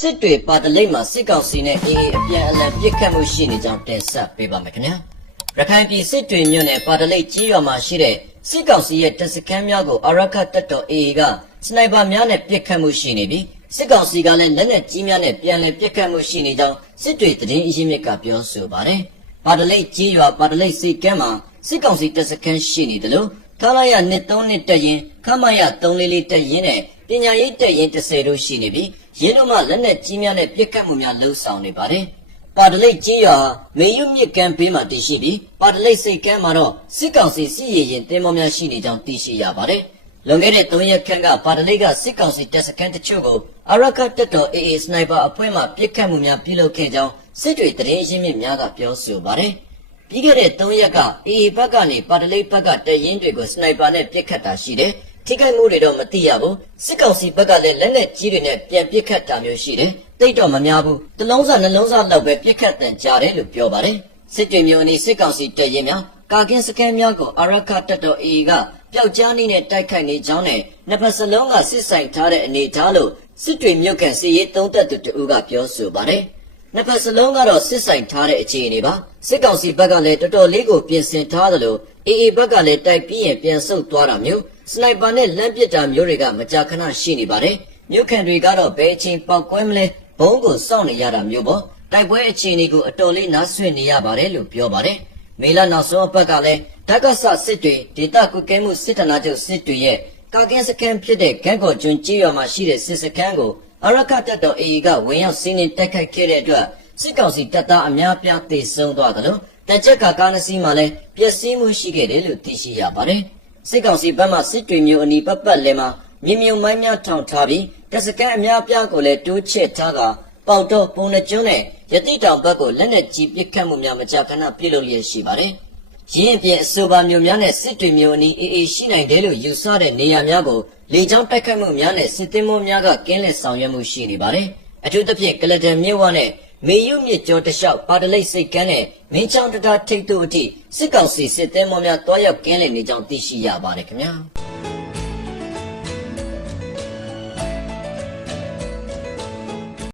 စစ်တွေပါတလိပ်မှာစစ်ကောင်စီနဲ့အေအေအပြန်အလှန်ပစ်ခတ်မှုရှိနေကြောင်းတင်ဆက်ပေးပါမယ်ခင်ဗျာရခိုင်ပြည်စစ်တွေမြို့နယ်ပါတလိပ်ကြီးရွာမှာရှိတဲ့စစ်ကောင်စီရဲ့တပ်စခန်းများကိုအာရခတပ်တော်အေအေကစနိုက်ပါများနဲ့ပစ်ခတ်မှုရှိနေပြီးစစ်ကောင်စီကလည်းလက်နက်ကြီးများနဲ့ပြန်လည်ပစ်ခတ်မှုရှိနေကြောင်းစစ်တွေသတင်းအရင်းမြစ်ကပြောဆိုပါတယ်ပါတလိပ်ကြီးရွာပါတလိပ်စိတ်ကမ်းမှာစစ်ကောင်စီတပ်စခန်းရှိနေတယ်လို့ထားလိုက်ရနှစ်3တက်ရင်ခမရ344တက်ရင်နဲ့ပညာရေးတက်ရင်30တို့ရှိနေပြီးရင်းတို့မှလက်နက်ကြီးများနဲ့ပစ်ခတ်မှုများလှုံ့ဆော်နေပါတယ်ပါတလိပ်ကြီးရွာမေယုမြစ်ကမ်းဘေးမှာတည်ရှိပြီးပါတလိပ်စိတ်ကမ်းမှာတော့စစ်ကောင်စီစစ်ရေးရင်တင်းမောများရှိနေကြောင်းသိရှိရပါတယ်လွန်ခဲ့တဲ့3ရက်ခန့်ကပါတလိပ်ကစစ်ကောင်စီတပ်စခန်းတချို့ကိုအာရခတပ်တော်အေအေစနိုက်ပါအဖွဲ့မှပစ်ခတ်မှုများပြုလုပ်ခဲ့ကြောင်းစစ်တွေသတင်းရင်းမြစ်များကပြောဆိုပါတယ်ပြီးခဲ့တဲ့3ရက်ကအေအေဘက်ကနေပါတလိပ်ဘက်ကတရင်တွေကိုစနိုက်ပါနဲ့ပစ်ခတ်တာရှိတယ်ထိခိုက်မှုတွေတော့မသိရဘူးစစ်ကောင်စီဘက်ကလည်းလက်နက်ကြီးတွေနဲ့ပြန်ပစ်ခတ်တာမျိုးရှိတယ်တိတ်တော့မများဘူးတလုံးစားနှလုံးစားလောက်ပဲပစ်ခတ်တန်ကြားတယ်လို့ပြောပါတယ်စစ်တွေမျိုးအနေစစ်ကောင်စီတရင်များကာကင်းစခန်းများကိုအာရခတပ်တော်အေအေကပျောက်ကြားနည်းနဲ့တိုက်ခိုက်နေကြောင်းနဲ့နှစ်ဖက်စလုံးကစစ်ဆိုင်ထားတဲ့အနေအထားလို့စစ်တွေမြို့ကန်စီရေးသုံးသက်သူတဦးကပြောဆိုပါတယ်နှစ်ဖက်စလုံးကတော့စစ်ဆိုင်ထားတဲ့အခြေအနေပါစစ်ကောင်စီဘက်ကလည်းတော်တော်လေးကိုပြင်ဆင်ထားတယ်လို့အေအေဘက်ကလည်းတိုက်ပြီးရင်ပြန်ဆုတ်သွားတာမျိုးစနိုက်ပါနဲ့လမ်းပစ်တာမျိုးတွေကမကြာခဏရှိနေပါတယ်မြို့ခံတွေကတော့ဘယ်အချိန်ပေါက်ကွဲမလဲဘုံကိုစောင့်နေရတာမျိုးပေါ့တိုက်ပွဲအခြေအနေကိုအတော်လေးနားဆွင့်နေရပါတယ်လို့ပြောပါတယ်မေလနောက်ဆုံးအပတ်ကလည်းဓာတ်ကဆစစ်တွေဒေတာကုကဲမှုစစ်ဌာနချုပ်စစ်တွေရဲ့ကာကင်းစခန်းဖြစ်တဲ့ဂန့်ကော်ကျွန်းကြီးရွာမှာရှိတဲ့စစ်စခန်းကိုအာရခတပ်တော်အေအေကဝင်ရောက်စီးနင်းတိုက်ခိုက်ခဲ့တဲ့အတွက်စစ်ကောင်စီတပ်သားအများပြားသေဆုံးသွားတယ်လို့တပ်ချက်ကကားနှစ်စီးမှလည်းပျက်စီးမှုရှိခဲ့တယ်လို့သိရှိရပါတယ်စစ်ကောင်စီဘက်မှစစ်တွေမျိုးအနီးပတ်ပတ်လည်မှာမြေမြုံမိုင်းများထောင်ထားပြီးတပ်စခန်းအများပြားကိုလည်းတိုးချဲ့ထားကပေါတော့ပုံနှကျွန်းနဲ့ရတိတောင်ဘက်ကိုလက်နက်ကြီးပစ်ခတ်မှုများမကြာခဏပြုလုပ်ရရှိပါတယ်ရင်းအပြင်အဆိုပါမျိုးများနဲ့စစ်တွေမျိုးအနီးအေအေရှိနိုင်တယ်လို့ယူဆတဲ့နေရာများကိုလေကြောင်းတိုက်ခိုက်မှုများနဲ့စစ်သင်္ဘောများကကင်းလက်ဆောင်ရွက်မှုရှိနေပါတယ်အထူးသဖြင့်ကလတန်မြို့ဝနဲ့မေယုမြစ်ကျော်တလျှောက်ပါတလိပ်စိတ်ကမ်းနဲ့မင်းချောင်းတတာထိပ်တို့အထိစစ်ကောင်စီစစ်သင်္ဘောများတွားရောက်ကင်းလက်နေကြောင်းသိရှိရပါတယ်ခင်ဗျာ